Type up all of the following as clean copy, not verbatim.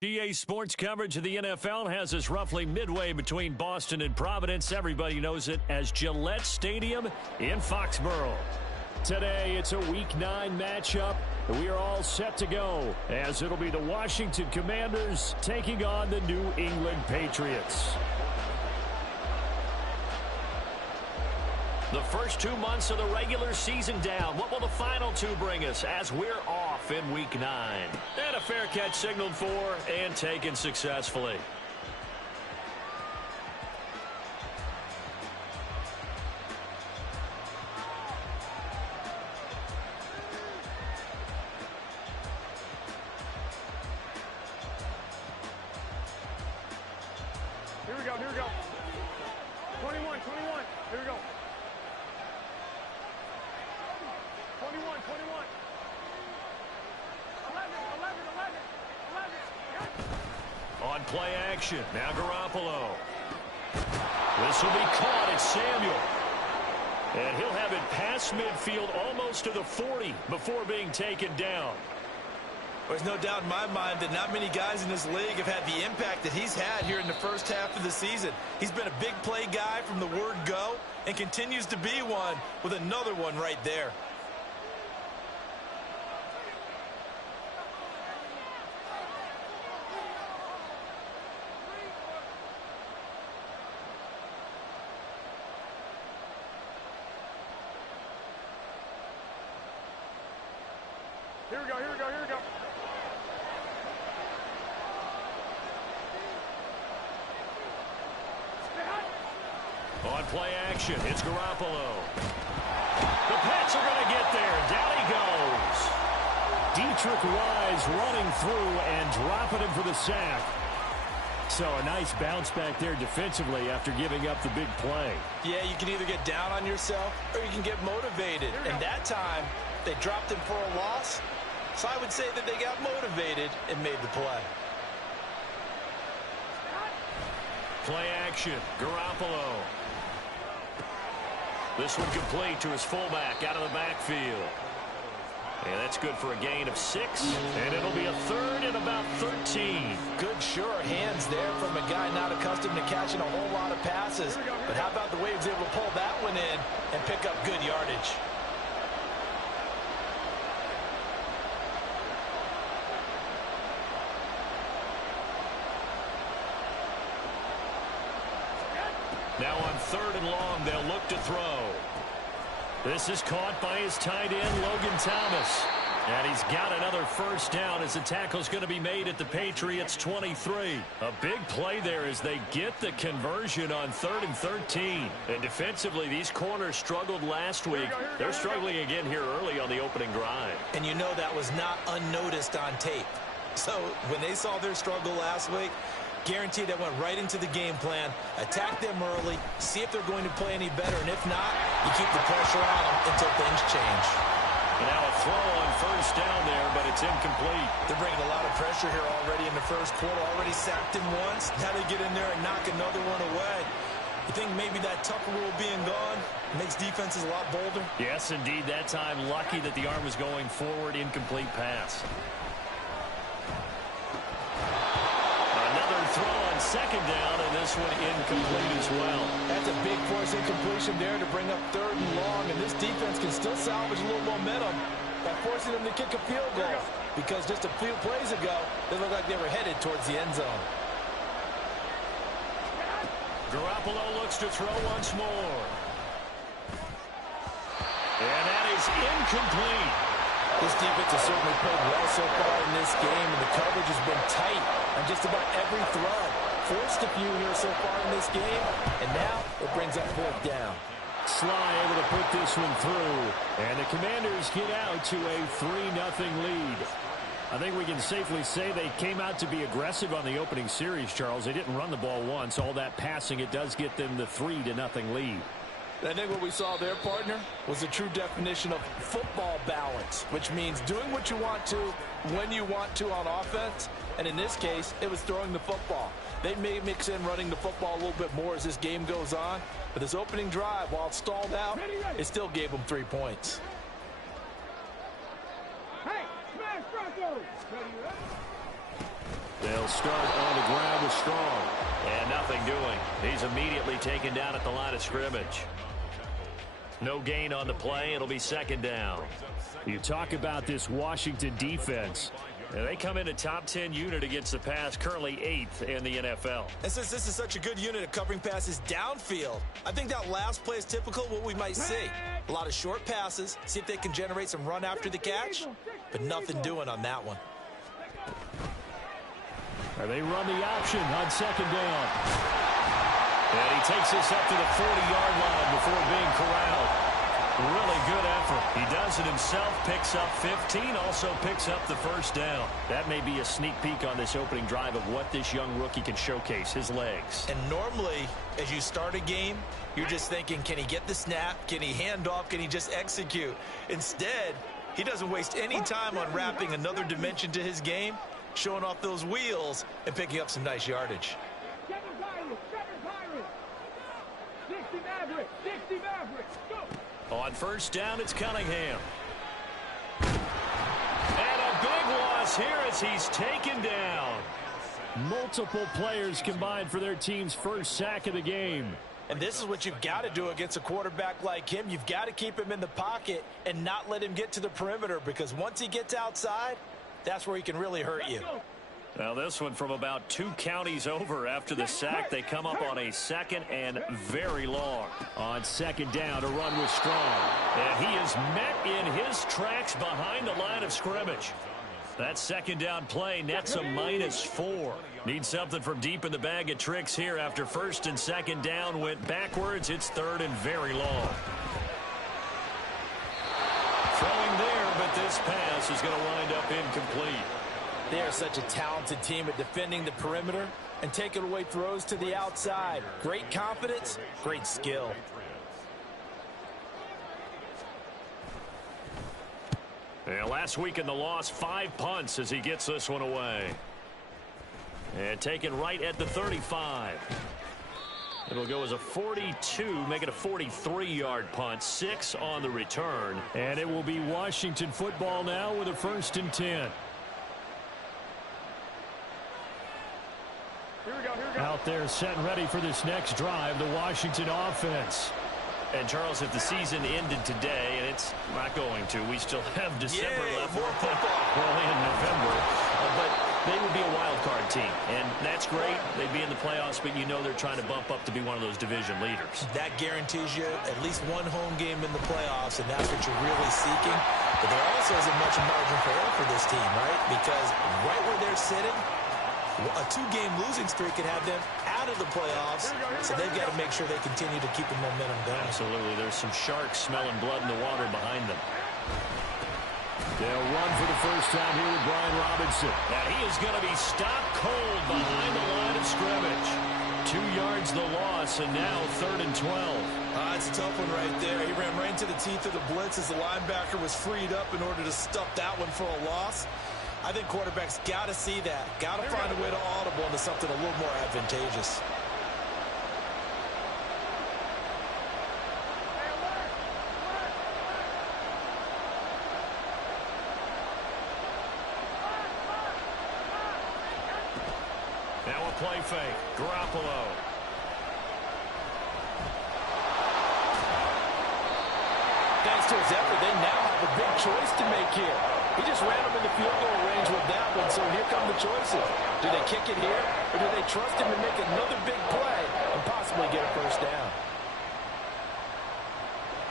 GA Sports coverage of the NFL has us roughly midway between Boston and Providence. Everybody knows it as Gillette Stadium in Foxborough. Today, it's a Week 9 matchup. We are all set to go, as it'll be the Washington Commanders taking on the New England Patriots. The first 2 months of the regular season down. What will the final 2 bring us as we're off in Week 9? And a fair catch signaled for and taken successfully. Here we go, here we go. 21, here we go. 21. 11. On play action, now Garoppolo. This will be caught at Samuel. And he'll have it past midfield almost to the 40 before being taken down. There's no doubt in my mind that not many guys in this league have had the impact that he's had here in the first half of the season. He's been a big play guy from the word go and continues to be one with another one right there. Here we go. On play action, it's Garoppolo. The Pats are going to get there. Down he goes. Dietrich Wise running through and dropping him for the sack. So a nice bounce back there defensively after giving up the big play. Yeah, you can either get down on yourself or you can get motivated. And that time, they dropped him for a loss. So I would say that they got motivated and made the play. Play action, Garoppolo. This one complete to his fullback out of the backfield. And that's good for a gain of 6. And it'll be a third and about 13. Good, sure hands there from a guy not accustomed to catching a whole lot of passes. But how about the way he was able to pull that one in and pick up good yardage? Now on 3rd and long, they'll look to throw. This is caught by his tight end, Logan Thomas. And he's got another first down as the tackle's going to be made at the Patriots' 23. A big play there as they get the conversion on 3rd and 13. And defensively, these corners struggled last week. They're struggling again here early on the opening drive. And you know that was not unnoticed on tape. So when they saw their struggle last week, guaranteed that went right into the game plan. Attack them early, see if they're going to play any better, and if not, you keep the pressure on them until things change. And now a throw on first down there, but it's incomplete. They're bringing a lot of pressure here already in the first quarter. Already sacked him once. Now they get in there and knock another one away. You think maybe that Tucker rule being gone makes defenses a lot bolder? Yes, indeed. That time, lucky that the arm was going forward. Incomplete pass. Throw on 2nd down, and this one incomplete as well. That's a big force incompletion there to bring up 3rd and long, and this defense can still salvage a little momentum by forcing them to kick a field goal, because just a few plays ago, they looked like they were headed towards the end zone. Garoppolo looks to throw once more. And that is incomplete. This defense has certainly played well so far in this game, and the coverage has been tight on just about every throw. Forced a few here so far in this game, and now it brings up 4th down. Sly able to put this one through, and the Commanders get out to a 3-0 lead. I think we can safely say they came out to be aggressive on the opening series, Charles. They didn't run the ball once. All that passing, it does get them the 3-0 lead. I think what we saw there, partner, was a true definition of football balance, which means doing what you want to when you want to on offense. And in this case, it was throwing the football. They may mix in running the football a little bit more as this game goes on. But this opening drive, while it stalled out, it still gave them 3 points. Hey, smash Broncos! They'll start on the ground with Strong. And nothing doing. He's immediately taken down at the line of scrimmage. No gain on the play. It'll be second down. You talk about this Washington defense. And they come in a top 10 unit against the pass, currently 8th in the NFL. And since this is such a good unit of covering passes downfield, I think that last play is typical of what we might see. A lot of short passes, see if they can generate some run after the catch, but nothing doing on that one. They run the option on second down. And he takes this up to the 40-yard line before being corralled. Really good effort. He does it himself, picks up 15, also picks up the first down. That may be a sneak peek on this opening drive of what this young rookie can showcase, his legs. And normally, as you start a game, you're just thinking, can he get the snap? Can he hand off? Can he just execute? Instead, he doesn't waste any time on wrapping another dimension to his game, showing off those wheels, and picking up some nice yardage. 60 Maverick, go! On first down, it's Cunningham. And a big loss here as he's taken down. Multiple players combined for their team's first sack of the game. And this is what you've got to do against a quarterback like him. You've got to keep him in the pocket and not let him get to the perimeter, because once he gets outside, that's where he can really hurt you. Now this one from about 2 counties over after the sack. They come up on a second and very long. On second down, a run with Strong. And he is met in his tracks behind the line of scrimmage. That second down play nets a -4. Need something from deep in the bag of tricks here after first and second down went backwards. It's third and very long. Throwing there, but this pass is going to wind up incomplete. They are such a talented team at defending the perimeter and taking away throws to the outside. Great confidence, great skill. Yeah, last week in the loss, 5 punts as he gets this one away. And taken right at the 35. It'll go as a 42, make it a 43-yard punt, 6 on the return. And it will be Washington football now with a 1st and 10. Here we go. Out there set and ready for this next drive, the Washington offense. And, Charles, if the season ended today, and it's not going to, we still have December left. We're only in November. But they would be a wild card team, and that's great. They'd be in the playoffs, but you know they're trying to bump up to be one of those division leaders. That guarantees you at least one home game in the playoffs, and that's what you're really seeking. But there also isn't much margin for error for this team, right? Because right where they're sitting, a 2-game losing streak could have them out of the playoffs, so they've got to make sure they continue to keep the momentum going. Absolutely. There's some sharks smelling blood in the water behind them. They'll run for the first time here with Brian Robinson. And he is going to be stopped cold behind the line of scrimmage. 2 yards the loss, and now 3rd and 12. It's a tough one right there. He ran right into the teeth of the blitz as the linebacker was freed up in order to stuff that one for a loss. I think quarterbacks got to see that. Got to find a way to audible into something a little more advantageous. Now a play fake. Garoppolo. Thanks to his effort, they now have a big choice to make here. He just ran him in the field goal range with that one, so here come the choices. Do they kick it here, or do they trust him to make another big play and possibly get a first down?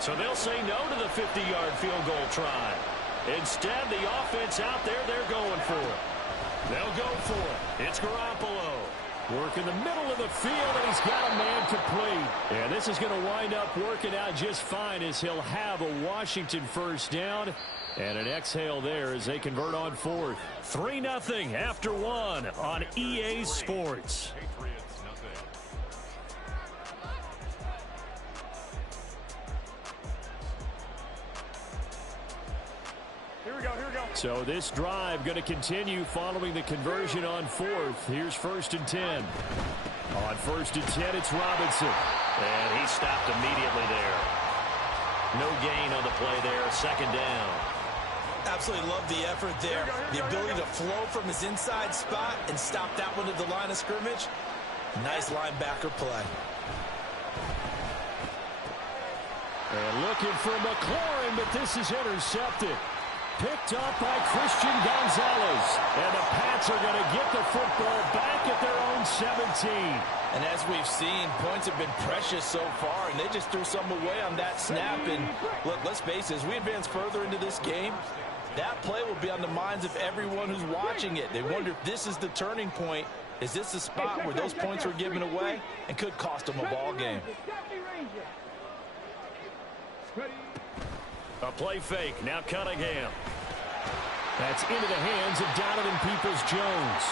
So they'll say no to the 50-yard field goal try. Instead, the offense out there, they're going for it. They'll go for it. It's Garoppolo. Work in the middle of the field, and he's got a man complete. And this is going to wind up working out just fine as he'll have a Washington first down. And an exhale there as they convert on 4th. 3-0 after 1 on EA Sports. Here we go. So this drive going to continue following the conversion on 4th. Here's 1st and 10. On 1st and 10, it's Robinson. And he stopped immediately there. No gain on the play there, 2nd down. Absolutely love the effort there. The ability to flow from his inside spot and stop that one at the line of scrimmage. Nice linebacker play. And looking for McLaurin, but this is intercepted. Picked up by Christian Gonzalez. And the Pats are going to get the football back at their own 17. And as we've seen, points have been precious so far, and they just threw some away on that snap. And look, let's face it, as we advance further into this game, that play will be on the minds of everyone who's watching it. They wonder if this is the turning point. Is this the spot where those points were given away and could cost them a ball game? A play fake. Now Cunningham. That's into the hands of Donovan Peoples-Jones.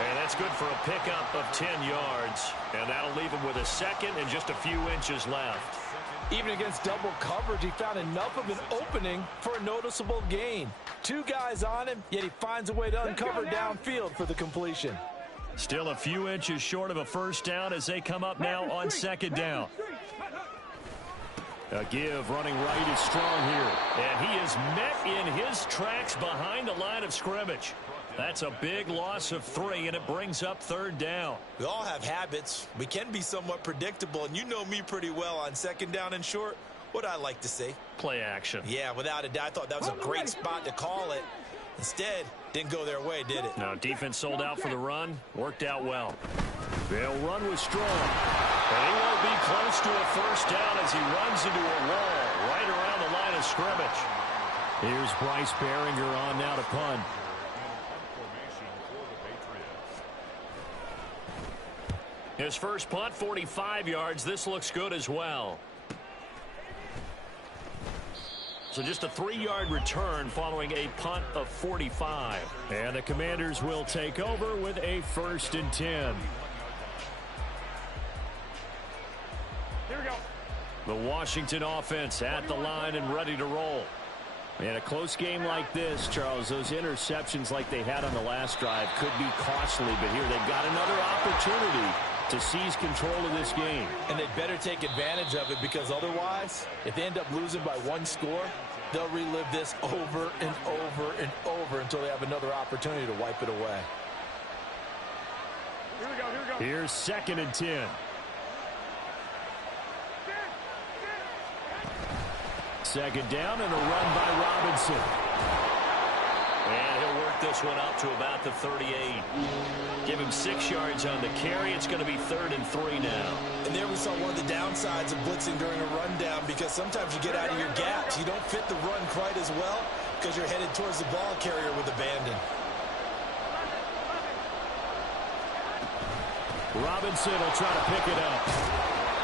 And that's good for a pickup of 10 yards. And that'll leave him with a second and just a few inches left. Even against double coverage, he found enough of an opening for a noticeable gain. Two guys on him, yet he finds a way to uncover downfield for the completion. Still a few inches short of a first down as they come up now on second down. A give running right is strong here. And he is met in his tracks behind the line of scrimmage. That's a big loss of 3, and it brings up third down. We all have habits. We can be somewhat predictable, and you know me pretty well on second down and short. What I like to say? Play action. Yeah, without a doubt. I thought that was a great spot to call it. Instead, didn't go their way, did it? Now, defense sold out for the run. Worked out well. They'll run with strong. And he won't be close to a first down as he runs into a wall right around the line of scrimmage. Here's Bryce Behringer on now to punt. His first punt, 45 yards. This looks good as well. So just a 3-yard return following a punt of 45. And the Commanders will take over with a 1st and 10. Here we go. The Washington offense at the line and ready to roll. In a close game like this, Charles, those interceptions like they had on the last drive could be costly. But here they've got another opportunity to seize control of this game. And they better take advantage of it, because otherwise, if they end up losing by 1 score, they'll relive this over and over and over until they have another opportunity to wipe it away. Here we go, here we go. Here's 2nd and 10. Second down and a run by Robinson. And he'll work this one out to about the 38. Give him 6 yards on the carry. It's going to be 3rd and 3 now. And there we saw one of the downsides of blitzing during a rundown, because sometimes you get out of your gaps. You don't fit the run quite as well because you're headed towards the ball carrier with abandon. Robinson will try to pick it up.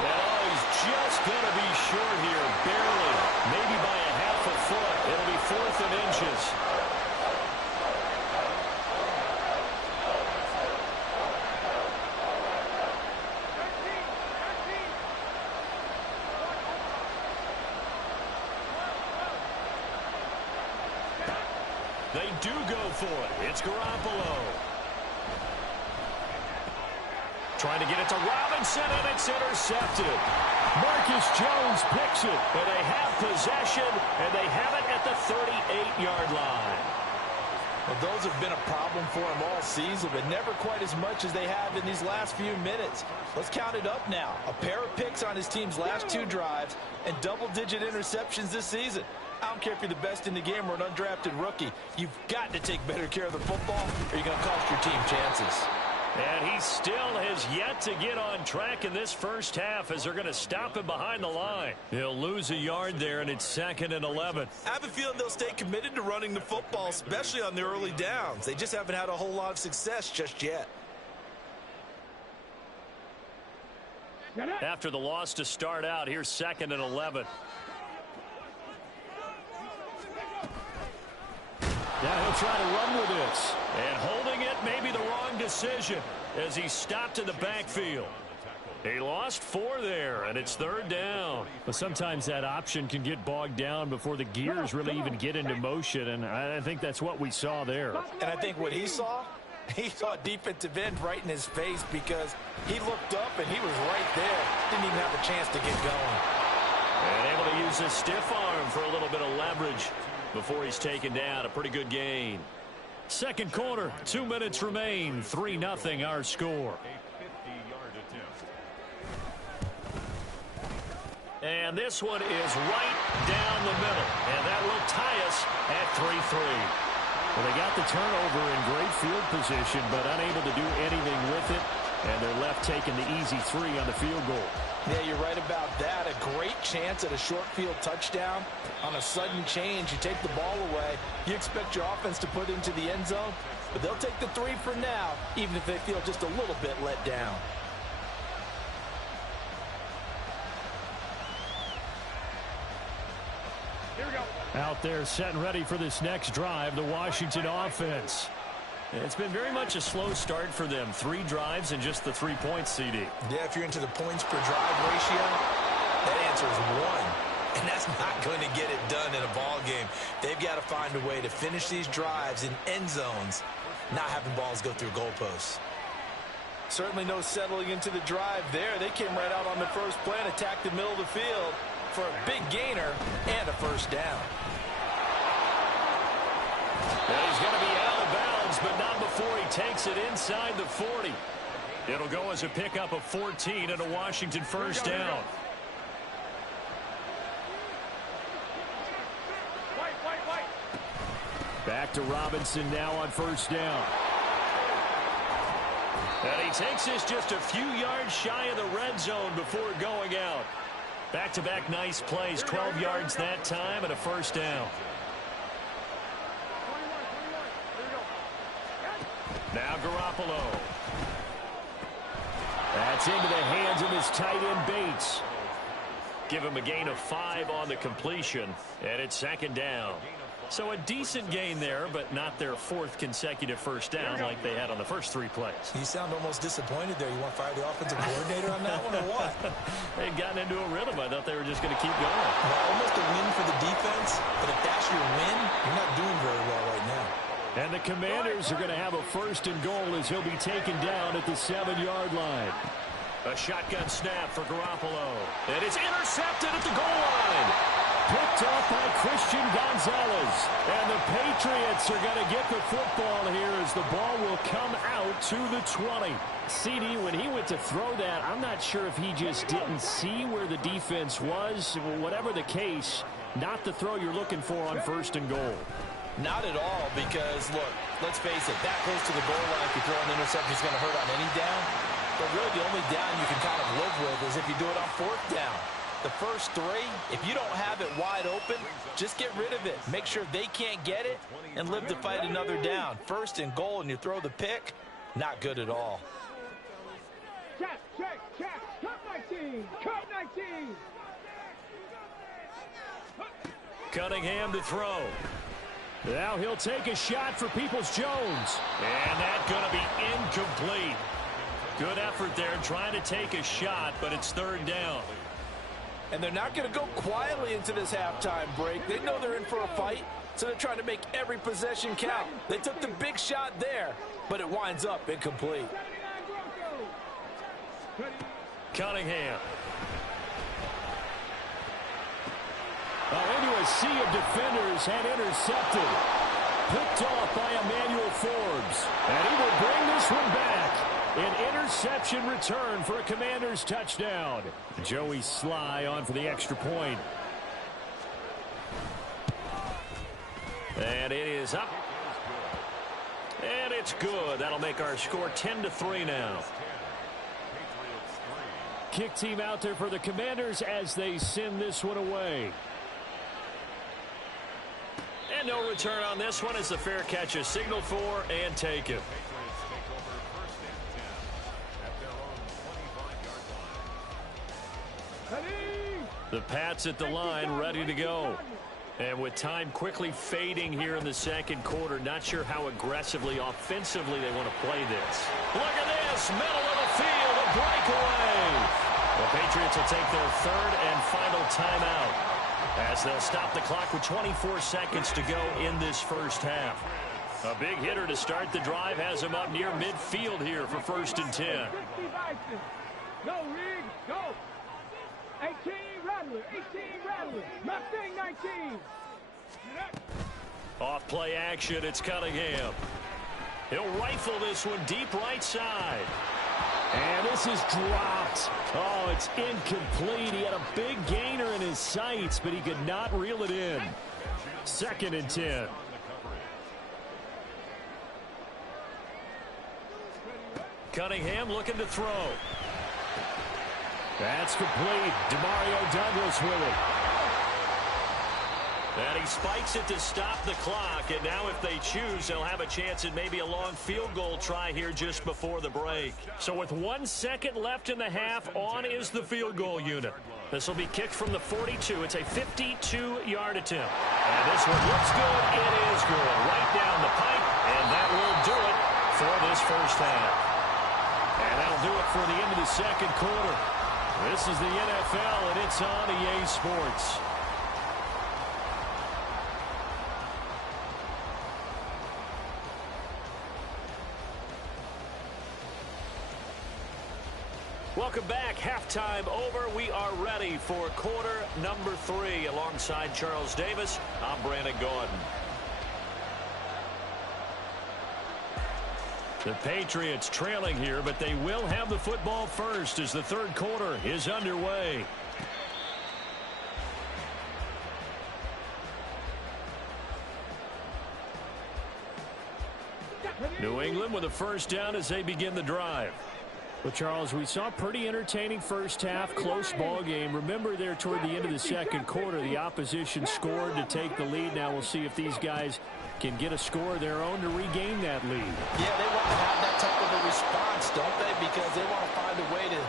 And he's just going to be short here, barely. Maybe by a half a foot. It'll be 4th and inches. They do go for it. It's Garoppolo. Trying to get it to Robinson, and it's intercepted. Marcus Jones picks it, and they have possession, and they have it at the 38-yard line. Well, those have been a problem for him all season, but never quite as much as they have in these last few minutes. Let's count it up now. A pair of picks on his team's last 2 drives and double-digit interceptions this season. I don't care if you're the best in the game or an undrafted rookie. You've got to take better care of the football, or you're going to cost your team chances. And he still has yet to get on track in this first half as they're going to stop him behind the line. He'll lose a yard there, and it's 2nd and 11. I have a feeling they'll stay committed to running the football, especially on the early downs. They just haven't had a whole lot of success just yet. After the loss to start out, here's 2nd and 11. Now he'll try to run with this. And holding it may be the wrong decision as he's stopped in the backfield. He lost 4 there, and it's 3rd down. But sometimes that option can get bogged down before the gears really even get into motion, and I think that's what we saw there. And I think what he saw a defensive end right in his face, because he looked up and he was right there. Didn't even have a chance to get going. And able to use his stiff arm for a little bit of leverage. before he's taken down. A pretty good gain. Second quarter, 2 minutes remain. 3-0 our score. And this one is right down the middle. And that will tie us at 3-3. Well, they got the turnover in great field position, but unable to do anything with it. And they're left taking the easy 3 on the field goal. Yeah, you're right about that. A great chance at a short field touchdown. On a sudden change, you take the ball away. You expect your offense to put into the end zone, but they'll take the 3 for now, even if they feel just a little bit let down. Here we go. Out there setting ready for this next drive, the Washington offense. It's been very much a slow start for them. 3 drives and just the 3 points, CD. Yeah, if you're into the points per drive ratio, that answer is 1. And that's not going to get it done in a ball game. They've got to find a way to finish these drives in end zones, not having balls go through goalposts. Certainly no settling into the drive there. They came right out on the first play and attacked the middle of the field for a big gainer and a first down. Well, he's going to be out of bounds, but not before he takes it inside the 40. It'll go as a pickup of 14 and a Washington first down. Back to Robinson now on first down. And he takes this just a few yards shy of the red zone before going out. Back-to-back nice plays, 12 yards that time and a first down. Now Garoppolo. That's into the hands of his tight end Bates. Give him a gain of 5 on the completion, and it's second down. So a decent gain there, but not their 4th consecutive first down like they had on the first 3 plays. You sound almost disappointed there. You want to fire the offensive coordinator on that one or what? They'd gotten into a rhythm. I thought they were just going to keep going. Well, almost a win for the defense, but if that's your win, you're not doing very well right now. And the Commanders are going to have a first and goal as he'll be taken down at the 7-yard line. A shotgun snap for Garoppolo. And it's intercepted at the goal line. Picked off by Christian Gonzalez. And the Patriots are going to get the football here as the ball will come out to the 20. CD, when he went to throw that, I'm not sure if he just didn't see where the defense was. Whatever the case, not the throw you're looking for on first and goal. Not at all, because, look, let's face it, that close to the goal line, if you throw an interception, is going to hurt on any down. But really, the only down you can kind of live with is if you do it on 4th down. The first 3, if you don't have it wide open, just get rid of it. Make sure they can't get it and live to fight another down. First and goal, and you throw the pick, not good at all. Check. Cut 19. Cut 19. Cunningham to throw. Now he'll take a shot for Peoples-Jones. And that's going to be incomplete. Good effort there trying to take a shot, but it's 3rd down. And they're not going to go quietly into this halftime break. They know they're in for a fight, so they're trying to make every possession count. They took the big shot there, but it winds up incomplete. Cunningham. Into a sea of defenders and intercepted. Picked off by Emmanuel Forbes. And he will bring this one back. An interception return for a Commanders touchdown. Joey Sly on for the extra point. And it is up. And it's good. That'll make our score 10-3 now. Kick team out there for the Commanders as they send this one away. And no return on this one as the fair catch is signaled for and taken. The Pats at the line ready to go. And with time quickly fading here in the second quarter, not sure how aggressively, offensively they want to play this. Look at this, middle of the field, a breakaway. The Patriots will take their 3rd and final timeout as they'll stop the clock with 24 seconds to go in this first half. A big hitter to start the drive has him up near midfield here for 1st and 10. Go, Reed, go. 18 Rattler, Mustang 19. Off play action, it's Cunningham. He'll rifle this one deep right side. And this is dropped. Oh, it's incomplete. He had a big gainer in his sights, but he could not reel it in. 2nd and 10. Cunningham looking to throw. That's complete. Demario Douglas with it. And he spikes it to stop the clock. And now if they choose, they'll have a chance at maybe a long field goal try here just before the break. So with 1 second left in the half, on is the field goal unit. This will be kicked from the 42. It's a 52-yard attempt. And this one looks good. It is good. Right down the pipe. And that will do it for this first half. And that'll do it for the end of the second quarter. This is the NFL, and it's on EA Sports. Welcome back. Halftime over. We are ready for quarter number 3. Alongside Charles Davis, I'm Brandon Gaudin. The Patriots trailing here, but they will have the football first as the third quarter is underway. New England with a first down as they begin the drive. Well, Charles, we saw a pretty entertaining first half, close ball game. Remember there toward the end of the second quarter, the opposition scored to take the lead. Now we'll see if these guys can get a score of their own to regain that lead. Yeah, they want to have that type of a response, don't they? Because they want to find a way to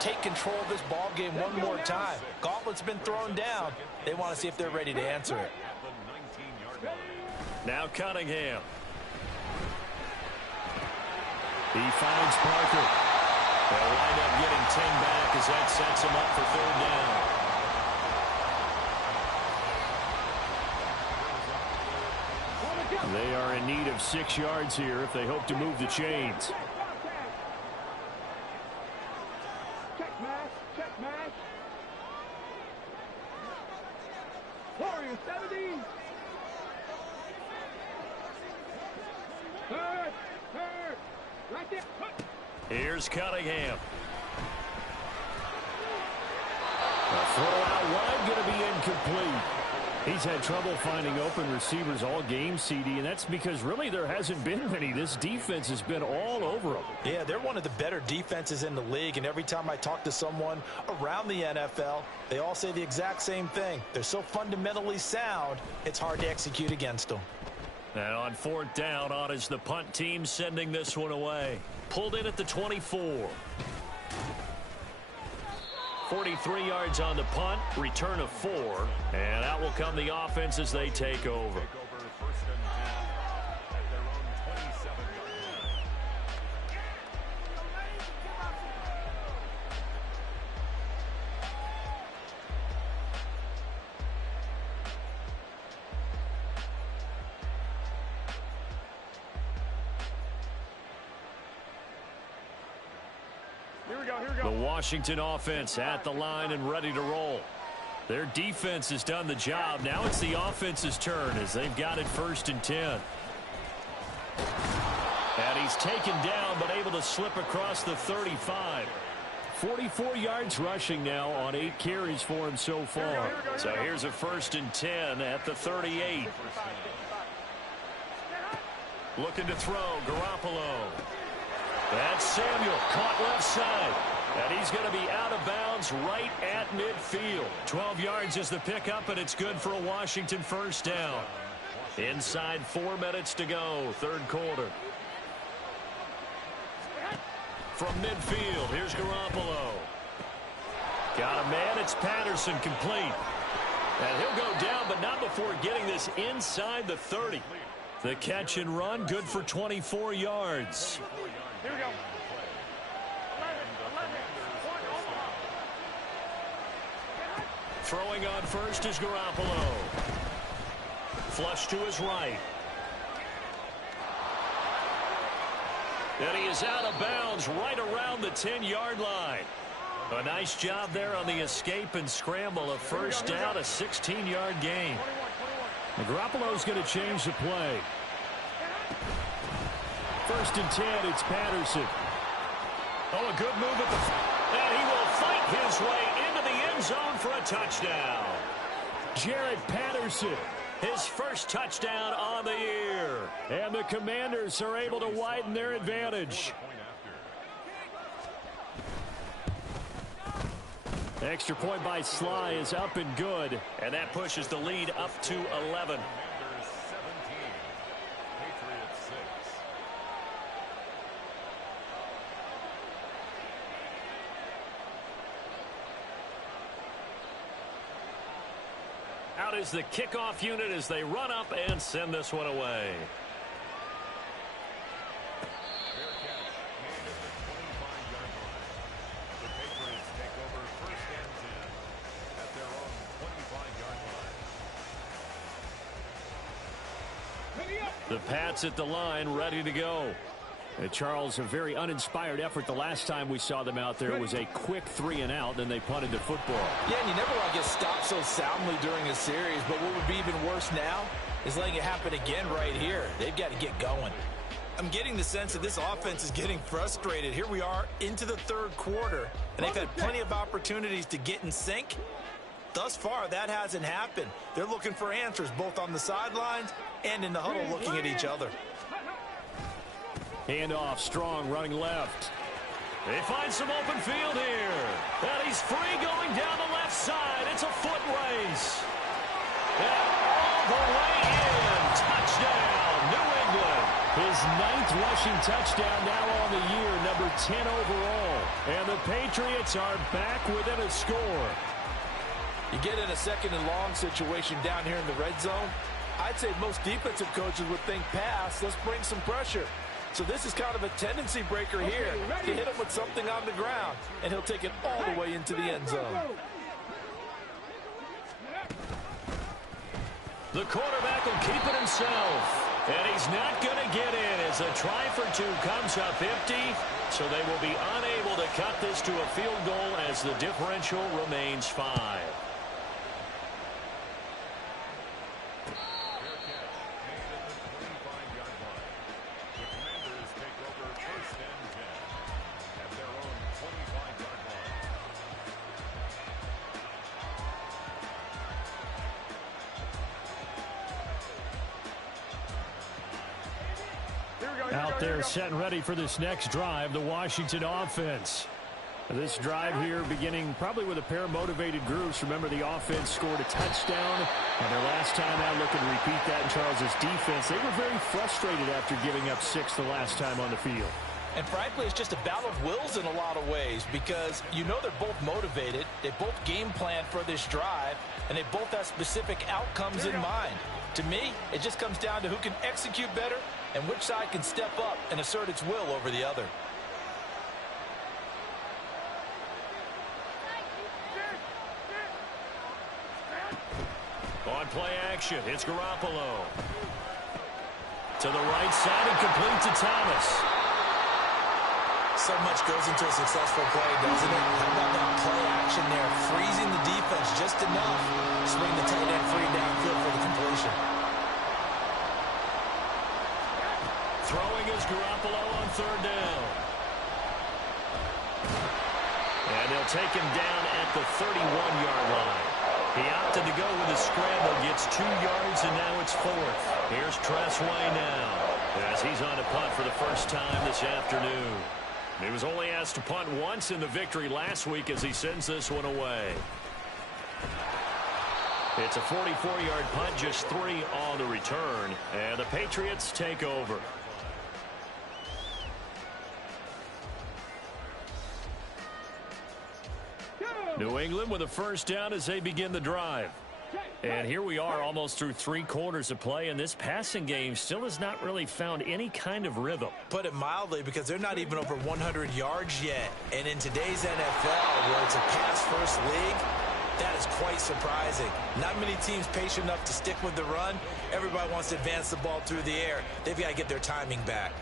take control of this ball game one more time. Gauntlet's been thrown down. They want to see if they're ready to answer it. Now Cunningham. He finds Parker. They'll wind up getting 10 back as that sets him up for third down. They are in need of 6 yards here if they hope to move the chains. Check match. Check match. Warriors 70. Third. Right there. Here's Cunningham. A throw out wide going to be incomplete. He's had trouble finding open receivers all game, CD, and that's because really there hasn't been many. This defense has been all over them. Yeah, they're one of the better defenses in the league, and every time I talk to someone around the NFL, they all say the exact same thing. They're so fundamentally sound, it's hard to execute against them. And on fourth down, on is the punt team sending this one away. Pulled in at the 24. 43 yards on the punt, return of 4. And out will come the offense as they take over. The Washington offense at the line and ready to roll. Their defense has done the job. Now it's the offense's turn as they've got it 1st and 10. And he's taken down but able to slip across the 35. 44 yards rushing now on 8 carries for him so far. So here's a 1st and 10 at the 38. Looking to throw, Garoppolo. That's Samuel, caught left side. And he's going to be out of bounds right at midfield. 12 yards is the pickup, and it's good for a Washington first down. Inside 4 minutes to go, third quarter. From midfield, here's Garoppolo. Got a man, it's Patterson, complete. And he'll go down, but not before getting this inside the 30. The catch and run, good for 24 yards. Here we go. 11. Throwing on first is Garoppolo. Flush to his right. And he is out of bounds right around the 10-yard line. A nice job there on the escape and scramble. A first down, a 16-yard gain. And Garoppolo's going to change the play. 1st and 10, it's Patterson. Oh, a good move at the... And he will fight his way into the end zone for a touchdown. Jaret Patterson. His first touchdown on the year. And the Commanders are able to widen their advantage. Extra point by Sly is up and good. And that pushes the lead up to 11. Out is the kickoff unit as they run up and send this one away. The Pats at the line, ready to go. And Charles, a very uninspired effort the last time we saw them out there. It was a quick 3-and-out, then they punted the football. Yeah, and you never want to get stopped so soundly during a series, but what would be even worse now is letting it happen again right here. They've got to get going. I'm getting the sense that this offense is getting frustrated. Here we are into the 3rd quarter, and they've had plenty of opportunities to get in sync. Thus far, that hasn't happened. They're looking for answers both on the sidelines and in the huddle looking at each other. Handoff, Strong running left. They find some open field here. And he's free going down the left side. It's a foot race. And all the way in. Touchdown, New England. His 9th rushing touchdown now on the year, number 10 overall. And the Patriots are back within a score. You get in a 2nd and long situation down here in the red zone. I'd say most defensive coaches would think pass. Let's bring some pressure. So this is kind of a tendency breaker here to hit him with something on the ground, and he'll take it all the way into the end zone. The quarterback will keep it himself, and he's not going to get in as a try for 2 comes up empty, so they will be unable to cut this to a field goal as the differential remains 5. Out there set and ready for this next drive, the Washington offense. This drive here beginning probably with a pair of motivated groups. Remember, the offense scored a touchdown on their last time out. Looking to repeat that in Charles's defense. They were very frustrated after giving up 6 the last time on the field. And frankly, it's just a battle of wills in a lot of ways because you know they're both motivated. They both game plan for this drive, and they both have specific outcomes in mind. To me, it just comes down to who can execute better and which side can step up and assert its will over the other. On play action, it's Garoppolo. To the right side and complete to Thomas. So much goes into a successful play, doesn't it? How about that play action there, freezing the defense just enough to swing the tight end free downfield for the completion. Throwing is Garoppolo on 3rd down. And they'll take him down at the 31-yard line. He opted to go with a scramble, gets 2 yards, and now it's 4th. Here's Tressway now as he's on a punt for the first time this afternoon. He was only asked to punt once in the victory last week as he sends this one away. It's a 44-yard punt, just 3 on the return, and the Patriots take over. New England with a first down as they begin the drive. And here we are almost through 3 quarters of play, and this passing game still has not really found any kind of rhythm. Put it mildly, because they're not even over 100 yards yet. And in today's NFL, where it's a pass-first league, that is quite surprising. Not many teams patient enough to stick with the run. Everybody wants to advance the ball through the air. They've got to get their timing back.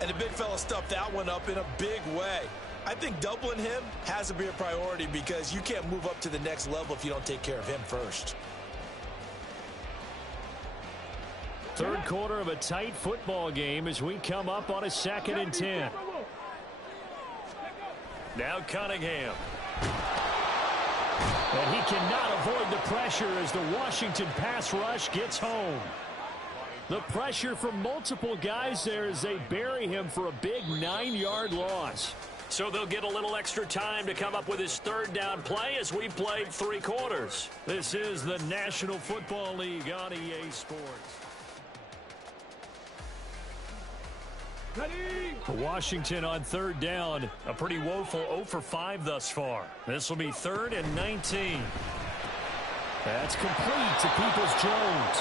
And the big fella stuffed that one up in a big way. I think doubling him has to be a priority because you can't move up to the next level if you don't take care of him first. Third quarter of a tight football game as we come up on a 2nd and 10. Now Cunningham. And he cannot avoid the pressure as the Washington pass rush gets home. The pressure from multiple guys there as they bury him for a big 9-yard loss. So they'll get a little extra time to come up with his 3rd down play as we played 3 quarters. This is the National Football League on EA Sports. Washington on 3rd down. A pretty woeful 0 for 5 thus far. This will be 3rd and 19. That's complete to Peoples-Jones.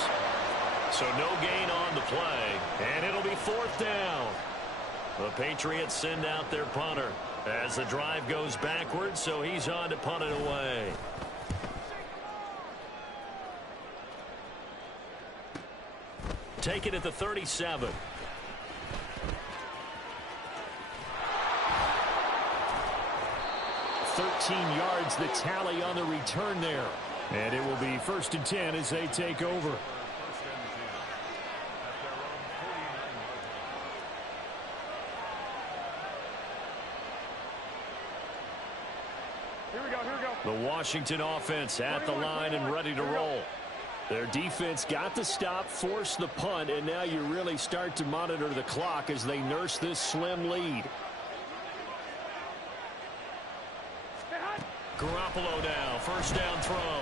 So no gain on the play, and it'll be 4th down. The Patriots send out their punter as the drive goes backwards, so he's on to punt it away. Take it at the 37. Yards the tally on the return there. And it will be 1st and 10 as they take over. Here we go. The Washington offense at the line and ready to roll. Their defense got the stop, forced the punt, and now you really start to monitor the clock as they nurse this slim lead. Garoppolo now, 1st down throw.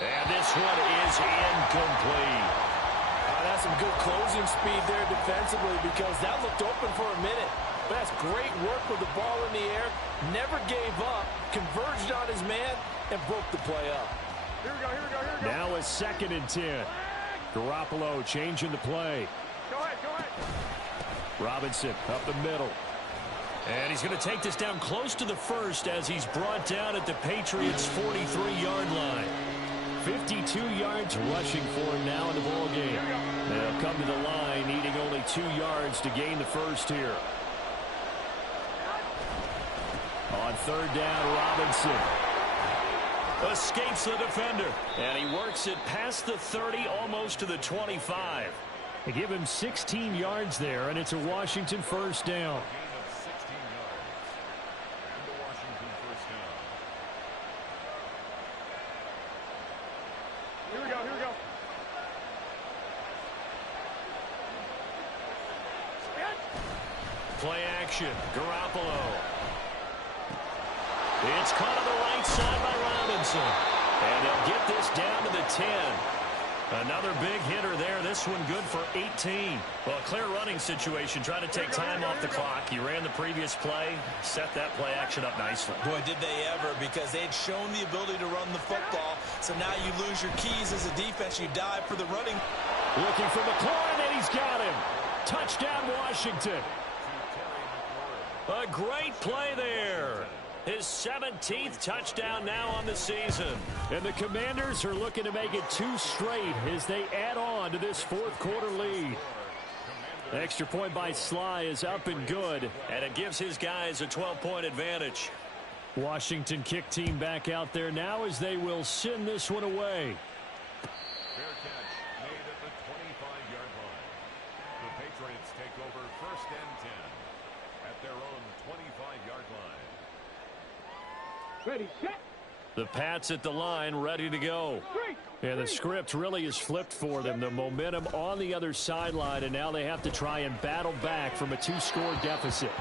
And this one is incomplete. That's some good closing speed there defensively because that looked open for a minute. But that's great work with the ball in the air. Never gave up, converged on his man, and broke the play up. Here we go. Now a 2nd and 10. Garoppolo changing the play. Go ahead. Robinson up the middle. And he's going to take this down close to the 1st as he's brought down at the Patriots' 43-yard line. 52 yards rushing for him now in the ball game. They'll come to the line needing only 2 yards to gain the 1st here. On 3rd down, Robinson escapes the defender. And he works it past the 30, almost to the 25. They give him 16 yards there, and it's a Washington 1st down. Here we go. Play action. Garoppolo. It's caught on the right side by Robinson. And they'll get this down to the 10. Another big hitter there. This one good for 18. Well, a clear running situation. Trying to take time off the clock. He ran the previous play. Set that play action up nicely. Boy, did they ever, because they'd shown the ability to run the football. So now you lose your keys as a defense. You dive for the running. Looking for McLaurin, and he's got him. Touchdown, Washington. A great play there. His 17th touchdown now on the season. And the Commanders are looking to make it 2 straight as they add on to this 4th quarter lead. Extra point by Sly is up and good. And it gives his guys a 12-point advantage. Washington kick team back out there now as they will send this one away. Fair catch made at the 25-yard line. The Patriots take over 1st and 10 at their own 25-yard line. Ready, set. The Pats at the line ready to go. And the script really is flipped for them. The momentum on the other sideline, and now they have to try and battle back from a 2-score deficit.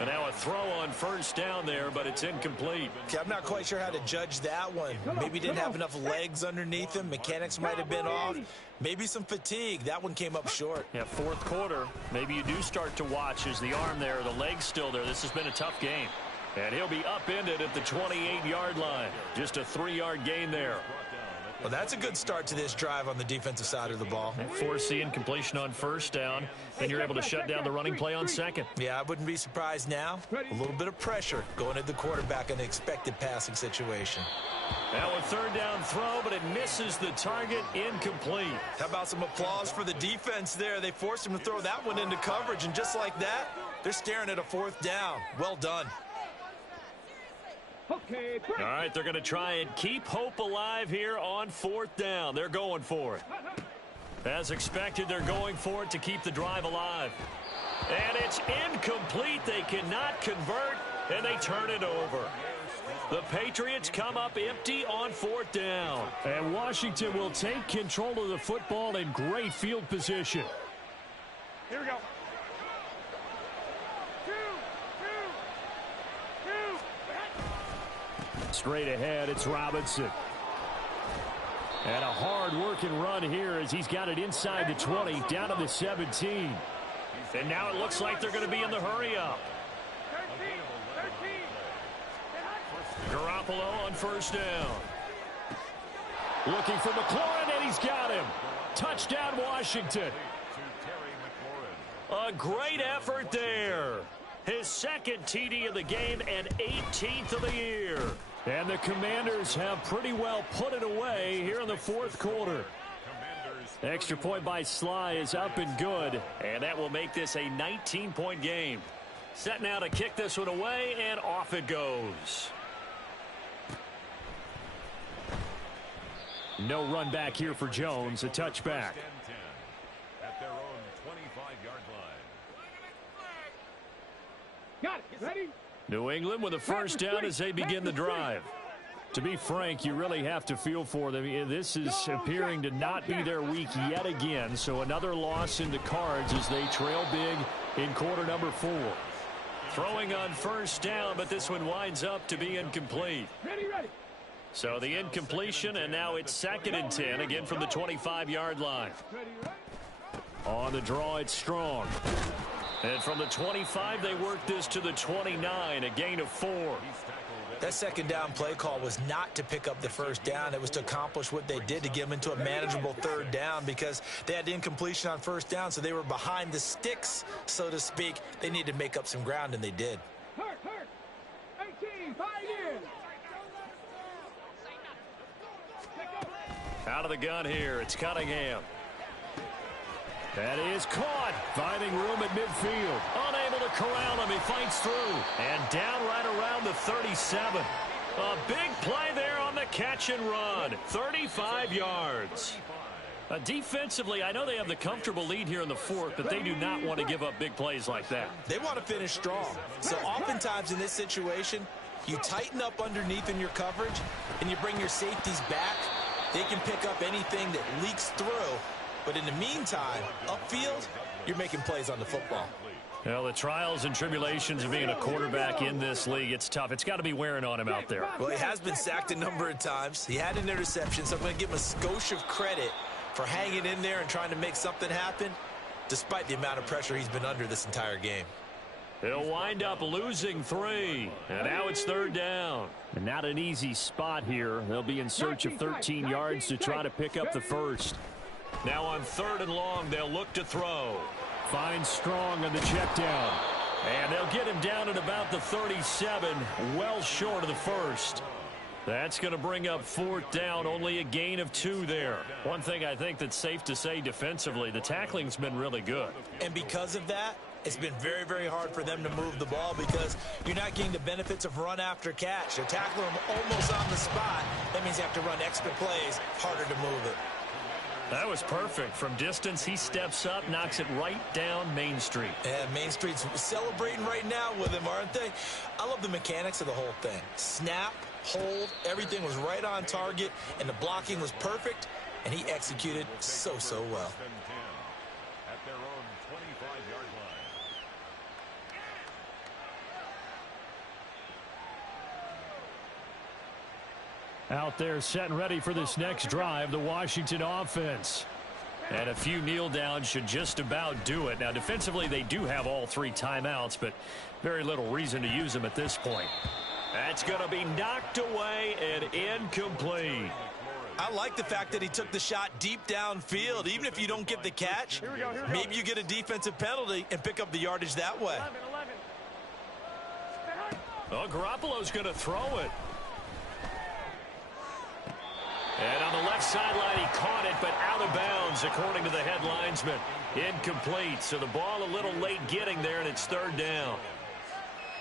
And now a throw on 1st down there, but it's incomplete. Okay, I'm not quite sure how to judge that one. Maybe didn't have enough legs underneath him. Mechanics might have been off. Maybe some fatigue. That one came up short. Yeah, 4th quarter. Maybe you do start to watch as the arm there, the leg's still there. This has been a tough game. And he'll be upended at the 28-yard line. Just a 3-yard gain there. Well, that's a good start to this drive on the defensive side of the ball. And force the incompletion on 1st down, and you're able to shut down the running play on 2nd. Yeah, I wouldn't be surprised now. A little bit of pressure going at the quarterback in an expected passing situation. Now a 3rd down throw, but it misses the target, incomplete. How about some applause for the defense there? They forced him to throw that one into coverage, and just like that, they're staring at a 4th down. Well done. Okay. All right, they're going to try and keep hope alive here on 4th down. They're going for it. As expected, they're going for it to keep the drive alive. And it's incomplete. They cannot convert, and they turn it over. The Patriots come up empty on 4th down. And Washington will take control of the football in great field position. Here we go. Straight ahead, it's Robinson. And a hard-working run here as he's got it inside the 20, down to the 17. And now it looks like they're going to be in the hurry-up. 13. Garoppolo on 1st down. Looking for McLaurin, and he's got him. Touchdown, Washington. A great effort there. His 2nd TD of the game and 18th of the year. And the Commanders have pretty well put it away here in the 4th quarter. Extra point by Sly is up and good. And that will make this a 19-point game. Set now to kick this one away, and off it goes. No run back here for Jones. A touchback. At their own 25-yard line. Got it. Ready? New England with a 1st down as they begin the drive. To be frank, you really have to feel for them. This is appearing to not be their week yet again. So another loss in the cards as they trail big in quarter number 4. Throwing on 1st down, but this one winds up to be incomplete. Ready, ready. So the incompletion, and now it's 2nd and 10, again from the 25-yard line. On the draw, it's Strong. And from the 25, they work this to the 29, a gain of 4. That 2nd down play call was not to pick up the 1st down. It was to accomplish what they did, to get them into a manageable 3rd down, because they had incompletion on 1st down, so they were behind the sticks, so to speak. They needed to make up some ground, and they did. Hurt. 18. 5 years. Out of the gun here, it's Cunningham. That is caught, finding room at midfield. Unable to corral him, he fights through. And down right around the 37. A big play there on the catch and run. 35 yards. Defensively, I know they have the comfortable lead here in the 4th, but they do not want to give up big plays like that. They want to finish strong. So oftentimes in this situation, you tighten up underneath in your coverage, and you bring your safeties back. They can pick up anything that leaks through. But in the meantime, upfield, you're making plays on the football. Well, the trials and tribulations of being a quarterback in this league, it's tough. It's got to be wearing on him out there. Well, he has been sacked a number of times. He had an interception, so I'm going to give him a skosh of credit for hanging in there and trying to make something happen, despite the amount of pressure he's been under this entire game. He'll wind up losing 3. And now it's 3rd down. And not an easy spot here. They'll be in search of 13 yards to try to pick up the 1st. Now on 3rd and long, they'll look to throw. Finds Strong on the check down. And they'll get him down at about the 37, well short of the 1st. That's going to bring up 4th down, only a gain of 2 there. One thing I think that's safe to say defensively, the tackling's been really good. And because of that, it's been very, very hard for them to move the ball because you're not getting the benefits of run after catch. They're tackling them almost on the spot. That means you have to run extra plays, harder to move it. That was perfect. From distance, he steps up, knocks it right down Main Street. Yeah, Main Street's celebrating right now with him, aren't they? I love the mechanics of the whole thing. Snap, hold, everything was right on target, and the blocking was perfect, and he executed so well. At their own 25-yard line. Out there set and ready for this next drive, the Washington offense. And a few kneel downs should just about do it. Now, defensively, they do have all 3 timeouts, but very little reason to use them at this point. That's going to be knocked away and incomplete. I like the fact that he took the shot deep downfield. Even if you don't get the catch, maybe you get a defensive penalty and pick up the yardage that way. 11. Well, Garoppolo's going to throw it. And on the left sideline, he caught it, but out of bounds, according to the head linesman. Incomplete, so the ball a little late getting there, and it's 3rd down.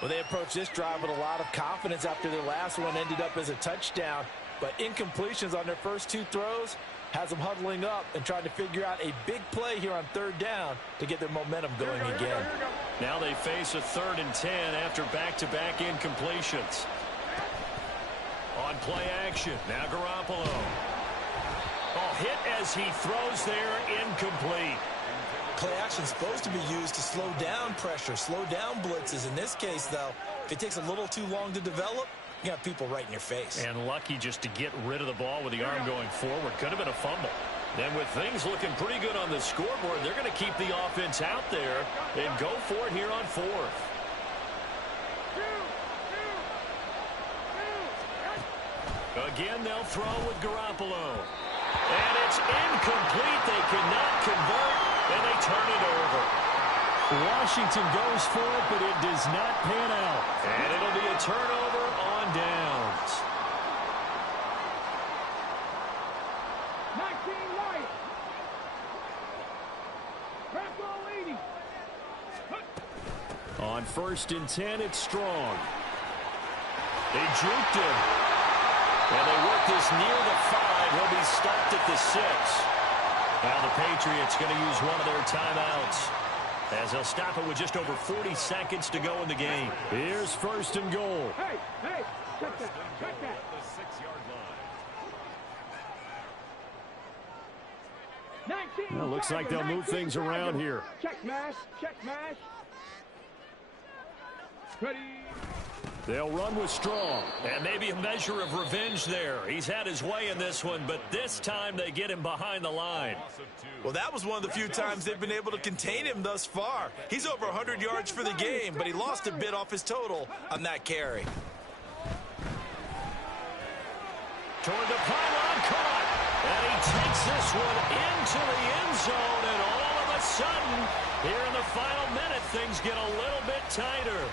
Well, they approached this drive with a lot of confidence after their last one ended up as a touchdown. But incompletions on their first two throws has them huddling up and trying to figure out a big play here on third down to get their momentum going again. Now they face a 3rd and 10 after back-to-back incompletions. On play action, now Garoppolo. Oh, hit as he throws there, incomplete. Play action is supposed to be used to slow down pressure, slow down blitzes. In this case, though, if it takes a little too long to develop, you got people right in your face. And lucky just to get rid of the ball with the arm going forward. Could have been a fumble. Then with things looking pretty good on the scoreboard, they're going to keep the offense out there and go for it here on 4th. Again, they'll throw with Garoppolo. And it's incomplete. They cannot convert, and they turn it over. Washington goes for it, but it does not pan out. And it'll be a turnover on downs. 19 right. Crack ball 80. On 1st and 10, it's Strong. They juked him. And they work this near the 5. He'll be stopped at the 6. Now the Patriots going to use one of their timeouts, as they'll stop it with just over 40 seconds to go in the game. Here's 1st and goal. Hey, check that. The 6-yard line. 19. Well, looks like they'll move things around here. Check smash. Ready. They'll run with Strong. And maybe a measure of revenge there. He's had his way in this one, but this time they get him behind the line. Well, that was one of the few times they've been able to contain him thus far. He's over 100 yards for the game, but he lost a bit off his total on that carry. Toward the pylon, caught. And he takes this one into the end zone, and all of a sudden, here in the final minute, things get a little bit tighter.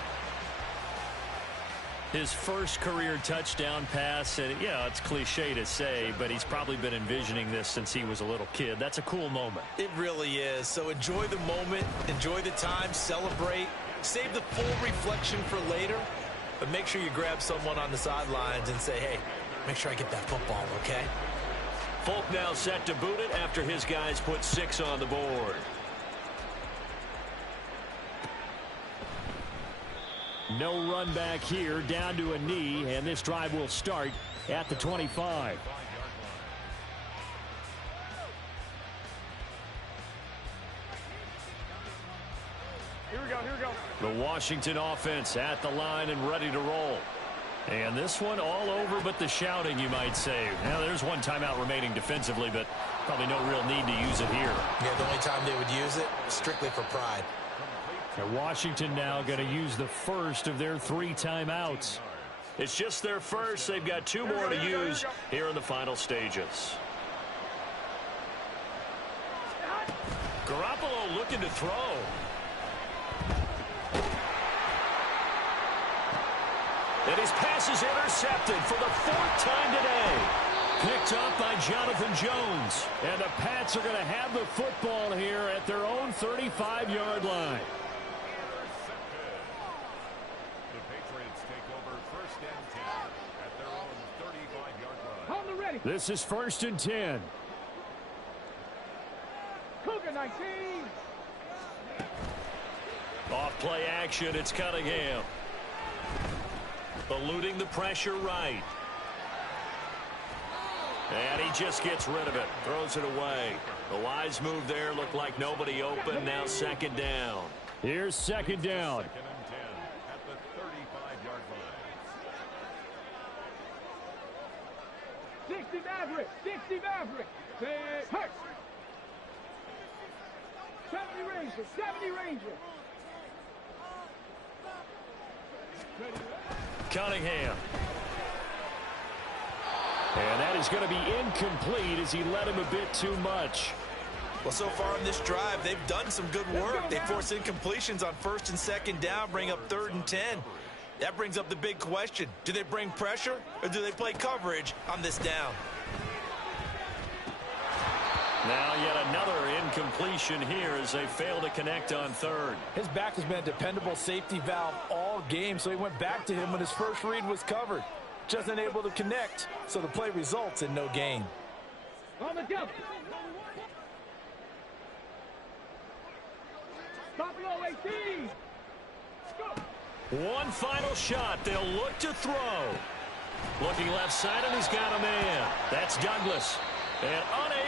His first career touchdown pass, and yeah, it's cliche to say, but he's probably been envisioning this since he was a little kid. That's a cool moment. It really is. So enjoy the moment, enjoy the time, celebrate, save the full reflection for later, but make sure you grab someone on the sidelines and say, hey, make sure I get that football, okay? Folk now set to boot it after his guys put 6 on the board. No run back here, down to a knee, and this drive will start at the 25. Here we go. The Washington offense at the line and ready to roll. And this one all over but the shouting, you might say. Now, there's one timeout remaining defensively, but probably no real need to use it here. Yeah, the only time they would use it, strictly for pride. And Washington now going to use the first of their 3 timeouts. It's just their first. They've got 2 more to use here in the final stages. Garoppolo looking to throw. And his pass is intercepted for the 4th time today. Picked up by Jonathan Jones. And the Pats are going to have the football here at their own 35-yard line. The Patriots take over 1st and 10 at their own 35-yard line. On the ready. This is 1st and 10. Cougar 19. Off play action, it's Cunningham. Eluding the pressure right. And he just gets rid of it. Throws it away. The wise move there. Looked like nobody open. Now 2nd down. Here's 2nd down. 2nd and 10 at the 35-yard line. 60 Maverick. 60 Maverick. Hurt. 70 Ranger. 70 Ranger. Cunningham. And that is going to be incomplete as he led him a bit too much. Well, so far in this drive, they've done some good work. They force incompletions on 1st and 2nd down, bring up 3rd and 10. That brings up the big question. Do they bring pressure or do they play coverage on this down? Now yet another incompletion here as they fail to connect on third. His back has been a dependable safety valve all game, so he went back to him when his first read was covered. Just unable to connect, so the play results in no gain. On the jump. Stop low, 18. One final shot. They'll look to throw. Looking left side, and he's got a man. That's Douglas. And unable to